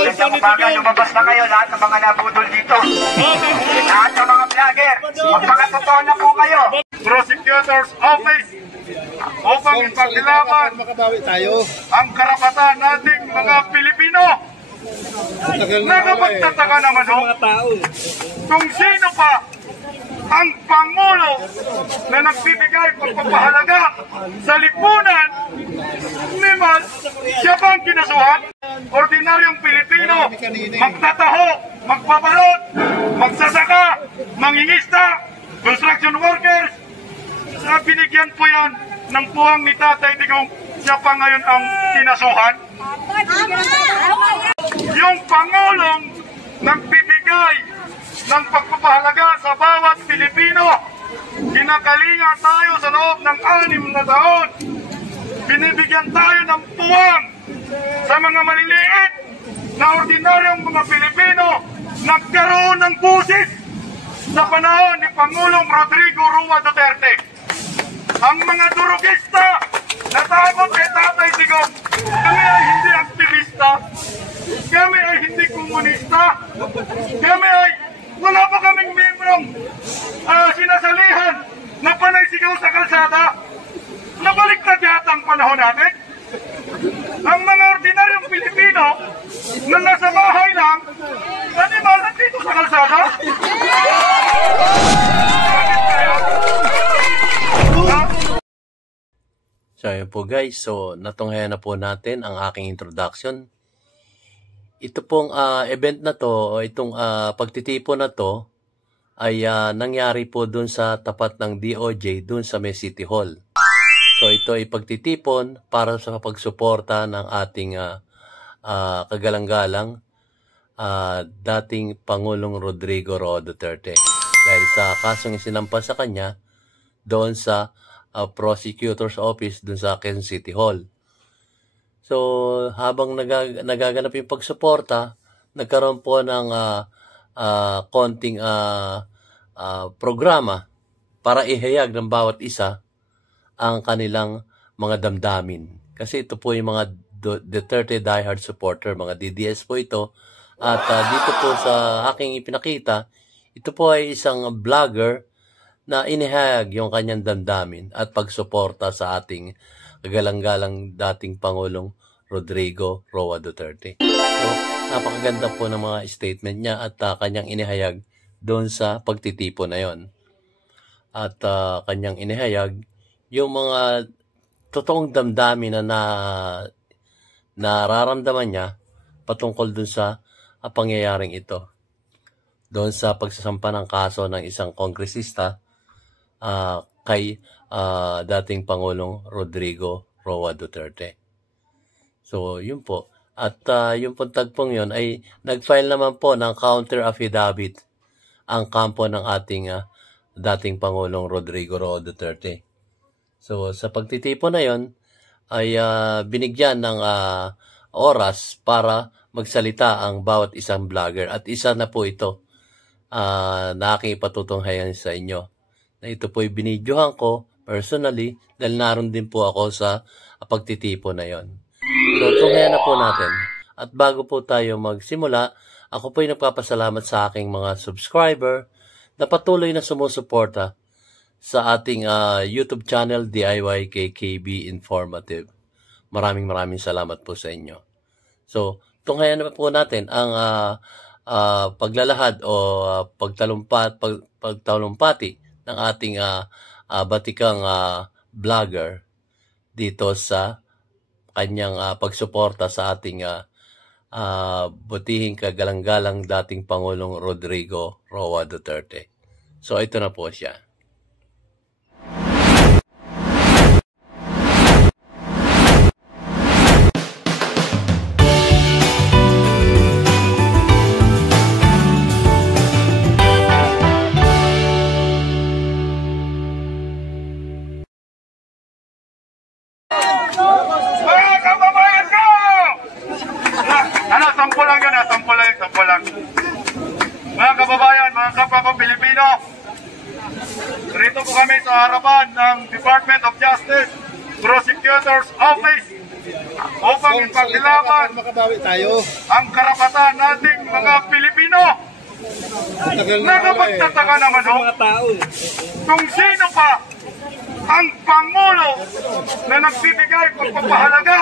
Magandang umaga, lumabas na kayo lahat ng mga nabudol dito. Lahat ng mga vlogger, magpakatotoo na po kayo. Prosecutor's Office upang ipaglaban ang karapatan nating mga Pilipino. Nakapagtataka naman kung sino pa ang Pangulo na nagbibigay pagpapahalaga sa lipunan ni Mas, siya bang kinasuhan? Ordinaryong Pilipino, magtataho, magbabalot, magsasaka, mangingista, construction workers, binigyan po yan ng puwang ni Tatay Digong, siya pa ngayon ang kinasuhan. Yung Pangulong nagbibigay ng pagpapahalaga sa bawat Pilipino, kinakalinga tayo sa loob ng 6 na taon, binibigyan tayo ng puwang sa mga maliliit na ordinaryong mga Pilipino, nagkaroon ng busis sa panahon ni Pangulong Rodrigo Roa Duterte. Ang mga durugista natakot kay Tatay Digong, kami ay hindi aktivista, kami ay hindi komunista, kami ay wala pa kaming membrong sinasalihan na panay sigaw sa kalsada. Nabaliktad yata ang panahon natin. Ang mga ordinaryong Pilipino na nasa bahay lang, nanibalan dito sa kalsada. So yun po guys, so natunghayan na po natin ang aking introduction. Ito pong event na to, itong pagtitipon na to, ay nangyari po dun sa tapat ng DOJ, dun sa May City Hall. So ito ay pagtitipon para sa pagsuporta ng ating kagalang-galang dating Pangulong Rodrigo Roa Duterte. Dahil sa kasong isinampas sa kanya, doon sa Prosecutor's Office, dun sa Quezon City Hall. So, habang nagaganap yung pagsuporta, nagkaroon po ng konting programa para ihayag ng bawat isa ang kanilang mga damdamin. Kasi ito po yung mga Duterte diehard supporter, mga DDS po ito. At dito po sa aking ipinakita, ito po ay isang vlogger na inihayag yung kanyang damdamin at pagsuporta sa ating kagalang-galang dating Pangulong Rodrigo Roa Duterte. So, napakaganda po ng mga statement niya at kanyang inihayag doon sa pagtitipon na yon. At kanyang inihayag yung mga totoong damdamin na nararamdaman niya patungkol doon sa pangyayaring ito. Doon sa pagsasampa ng kaso ng isang kongresista kay dating Pangulong Rodrigo Roa Duterte. So, yun po. At yung tagpong yun ay nag-file naman po ng counter affidavit ang kampo ng ating dating Pangulong Rodrigo Roa Duterte. So, sa pagtitipon na yun ay binigyan ng oras para magsalita ang bawat isang vlogger. At isa na po ito na aking ipatutunghayan sa inyo. Na ito po ay binidyohan ko personally dahil naroon din po ako sa pagtitipon na yon. So, tunghayan na po natin. At bago po tayo magsimula, ako po ay nagpapasalamat sa aking mga subscriber na patuloy na sumusuporta sa ating YouTube channel DIY KKB Informative. Maraming salamat po sa inyo. So, tunghayan na po natin ang paglalahad o pagtalumpati ng ating batikang vlogger dito sa kanyang pagsuporta sa ating butihing kagalang-galang dating Pangulong Rodrigo Roa Duterte. So ito na po siya. Sampo lang. Mga kababayan, mga kapwa ko Pilipino, rito po kami sa harapan ng Department of Justice Prosecutor's Office upang ipaglaban ang karapatan nating mga Pilipino. Nakapagtataka naman kung sino pa ang Pangulo na nagbibigay pagpapahalaga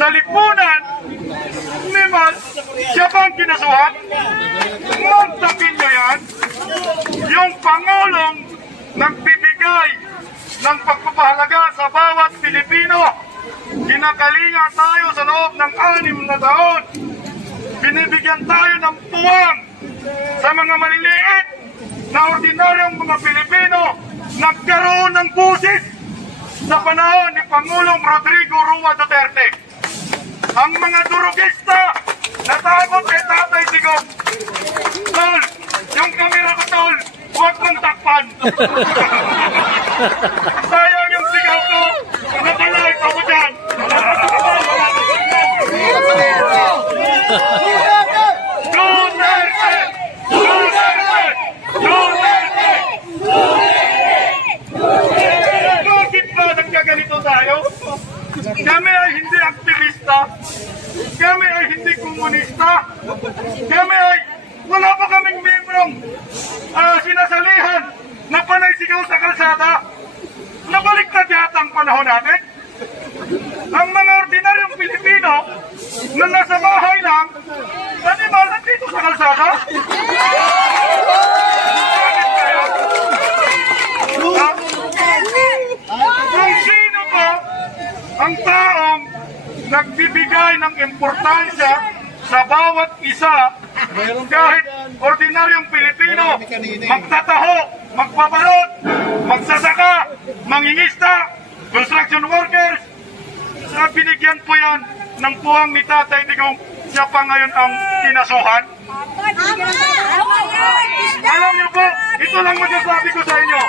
sa lipunan ni Mas, siya bang kinasuhan? Magtapin nyo yan, yung Pangulong nagbibigay ng pagpapahalaga sa bawat Pilipino. Kinakalinga tayo sa loob ng 6 na taon. Binibigyan tayo ng puwang sa mga maliliit na ordinaryong mga Pilipino. Nagkaroon ng busis sa panahon ni Pangulong Rodrigo Roa Duterte. Ang mga durugista natakot kay Tatay Digong. Tol, yung kamera ko, tol, huwag mong takpan. Sayang yung sigaw ko, nakalive ako dyan. Duterte! Duterte! Duterte! Bakit ba nagkaganito tayo? Kami ay hindi aktivista. Kami ay hindi komunista. Kami ay wala pa kaming membrong sinasalihan na panay sigaw sa kalsada. Nabaliktad yata ang panahon natin. Ang mga ordinaryong Pilipino na nasa bahay lang, animal nandito sa kalsada. Kung sino ba ang taong nagbibigay ng importansya sa bawat isa, kahit ordinaryong Pilipino, magtataho, magbabalot, magsasaka, mangingista, construction workers, binigyan po yan ng puwang ni Tatay Digong, siya pa ngayon ang kinasuhan. Alam niyo po, ito lang masasabi ko sa inyo,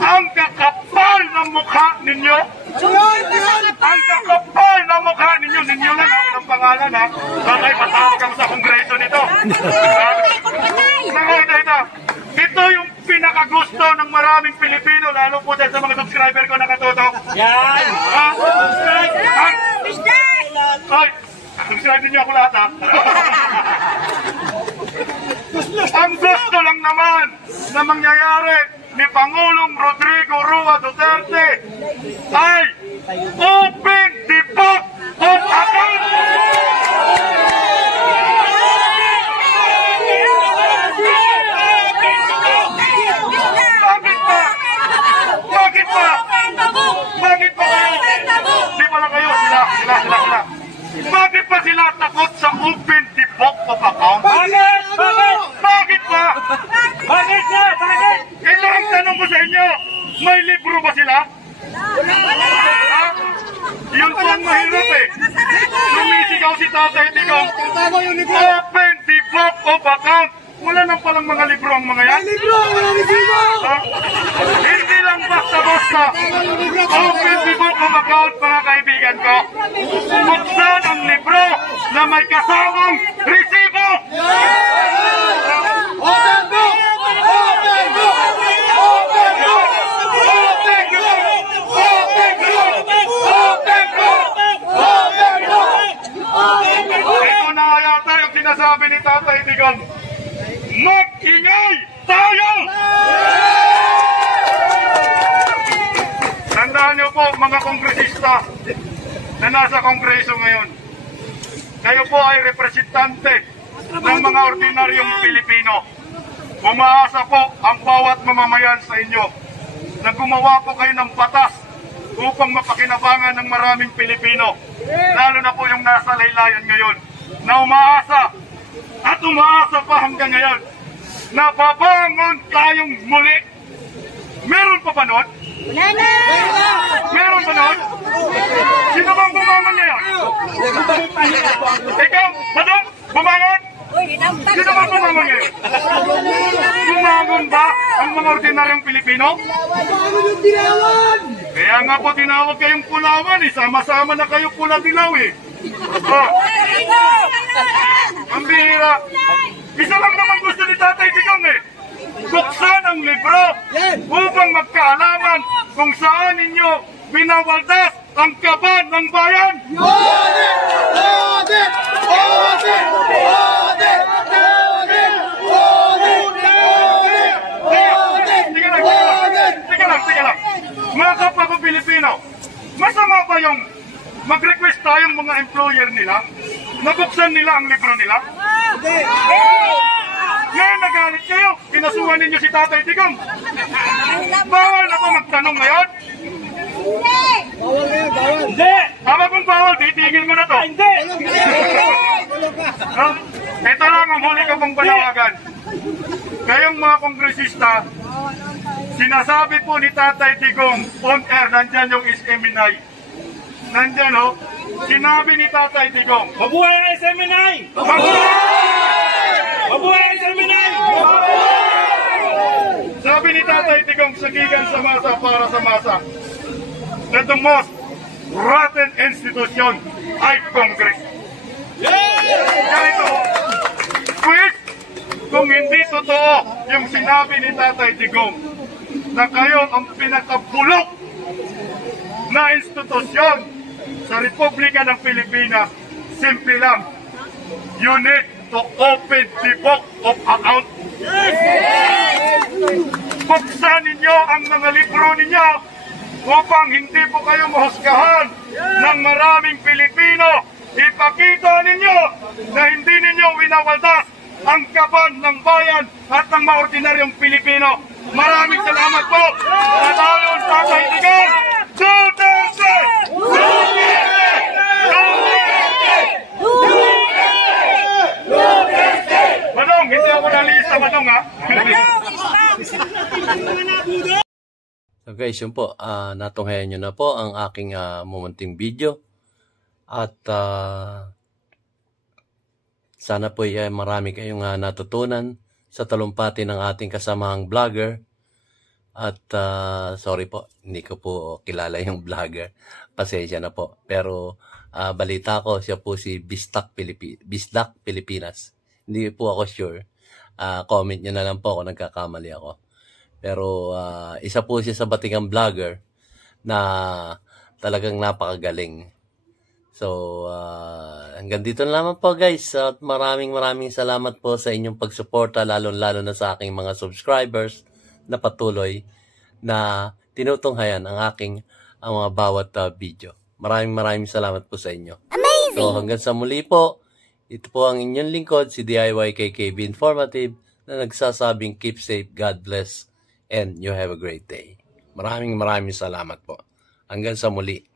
ang kakapal ng mukha ninyo, ang kakapal ng mukha ninyo, ninyo lang ako ng pangalan ha, bakit matawag kang sa kongreso nito. Ito yung pinakagusto ng maraming Pilipino, lalo po dyan sa mga subscriber ko nakatutok. Yan! Ay, subscribe niyo ako lahat ha. Ang gusto lang naman na mangyayari ni Pangulong Rodrigo Roa Duterte ay open the book of accounts. Bakit pa? Bakit pa kayo? Di pala kayo, sila. Bakit pa sila takot sa open the book of accounts? Bakit? Bakit pa? Bakit? Ito ang tanong ko sa inyo, may libro ba sila? Yun po ang mahirap eh. Lumisigaw si Tatay Digong, open the book of accounts. Wala nang palang mga libro ang mga yan. Hindi lang basta-basta. Open the book of accounts, mga kaibigan ko. Buksan ang libro na may kasamang resibo. Open book! Open book! Open book! Open book! Open book! Open book! Open book! Ito na yata yung sinasabi ni Tatay Digong. Mag-ingay tayo! Tandaan niyo po mga kongresista na nasa kongreso ngayon. Kayo po ay representante ng mga ordinaryong Pilipino. Umaasa po ang bawat mamamayan sa inyo na gumawa po kayo ng batas upang mapakinabangan ng maraming Pilipino. Lalo na po yung nasa laylayan ngayon na umaasa at umaasa pa hanggang ngayon na babangon tayong muli. Meron pa ba nun? Wala na! Meron ba nun? Sino bang bumangon ngayon? Ikaw, Badong, bumangon? Sino bang bumangon ngayon? Bumangon ba ang mga ordinaryong Pilipino? Kaya nga po tinawag kayong Pulawan eh. Sama-sama na kayo pula-dilaw eh. Ang bihira. Isa lang naman gusto ni Tatay Digong eh. Buksan ang libro upang magkaalaman kung saan ninyo binawaldas ang kaban ng bayan. Sige lang. Mga kapwa ko Pilipino, masama ba yung mag-request tayong mga employer nila? Nabuksan nila ang libro nila? Ngayon nagalit kayo, pinasuhan ninyo si Tatay Digong. Bawal na ba magtanong ngayon? Hindi! Tama kung bawal, titigil mo na to. Hindi! Ito lang ang huli ko pong panawagan. Kayong mga kongresista, sinasabi po ni Tatay Digong on air, nandyan yung SMNI. Nandyan ho, sinabi ni Tatay Digong, Mabuhay ang SMNI! Mabuhay ang SMNI! sabi ni Tatay Digong sa gigan sa masa para sa masa, that the most rotten institution ay Congress. Ganito, quiz, kung hindi totoo yung sinabi ni Tatay Digong na kayo ang pinakabulok na institusyon sa Republika ng Pilipinas, simple lang, you need to open the book of account. Buksan ninyo ang mga libro ninyo upang hindi po kayo mahusgahan ng maraming Pilipino. Ipakita ninyo na hindi ninyo winawaldas ang kaban ng bayan at ng mga ordinaryong Pilipino. Maraming salamat po. Patayon sa Tatay Digong. Duterte! Duterte! Duterte! Madong, hindi ako nalista, Madong, ha? So guys, yun po, natunghayan nyo na po ang aking mumunting video. At sana po marami kayong natutunan sa talumpati ng ating kasamahang vlogger. At sorry po, hindi ko po kilala yung vlogger. Pasensya na po. Pero balita ko, siya po si Bisdak Pilipinas. Hindi po ako sure. Comment nyo na lang po kung nagkakamali ako. Pero isa po siya sa batikang vlogger na talagang napakagaling. So, hanggang dito na naman po guys. At maraming salamat po sa inyong pagsuporta, lalo na sa aking mga subscribers na patuloy na tinutunghayan ang mga bawat video. Maraming salamat po sa inyo. Amazing! So, hanggang sa muli po, ito po ang inyong lingkod, si DIYKKB Informative, na nagsasabing keep safe, God bless, and you have a great day. Maraming salamat po. Hanggang sa muli.